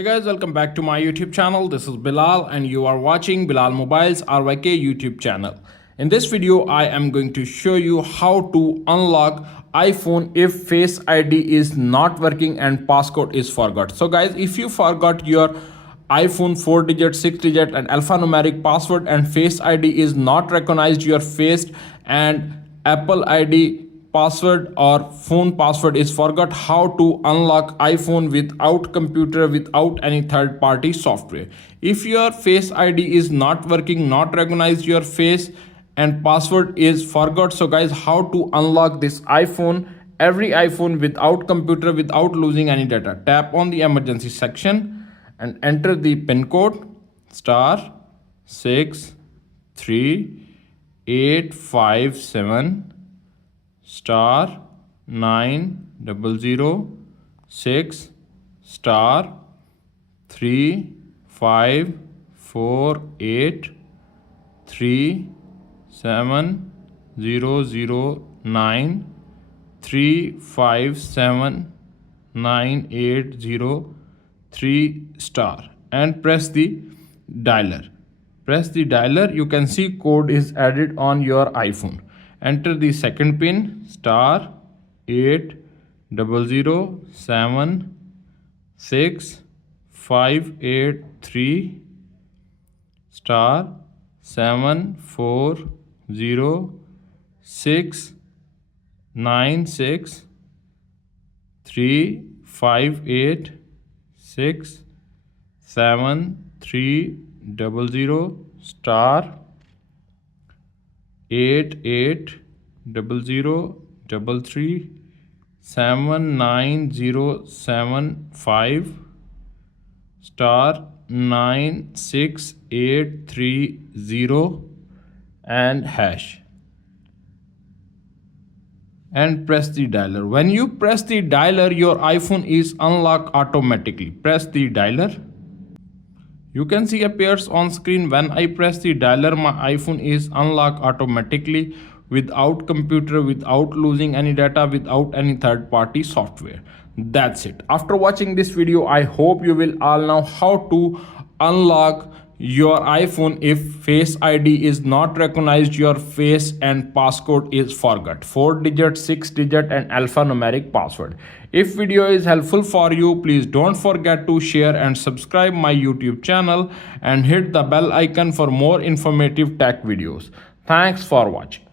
Hey guys, welcome back to my YouTube channel. This is Bilal and you are watching Bilal Mobiles RYK YouTube channel. In this video, I am going to show you how to unlock iPhone if Face ID is not working and passcode is forgot. So guys, if you forgot your iPhone 4-digit, 6-digit and alphanumeric password and Face ID is not recognized your face and Apple ID password or phone password is forgot, how to unlock iPhone without computer, without any third party software. If your Face ID is not working, not recognize your face and password is forgot, so guys, how to unlock this iPhone, every iPhone without computer, without losing any data. Tap on the emergency section and enter the pin code *63857 *9006 *3548 37009 357980 and press the dialer. Press the dialer. You can see code is added on your iPhone. Enter the second pin *8007 6583 *740 696 3586 7300 880033 79075 *96830 and hash and press the dialer. When you press the dialer, your iPhone is unlocked automatically. Press the dialer. You can see appears on screen when I press the dialer, my iPhone is unlocked automatically without computer, without losing any data, without any third party software. That's it. After watching this video, I hope you will all know how to unlock your iPhone if Face ID is not recognized your face and passcode is forgot. 4-digit, 6-digit and alphanumeric password. If video is helpful for you, please don't forget to share and subscribe my YouTube channel and hit the bell icon for more informative tech videos. Thanks for watching.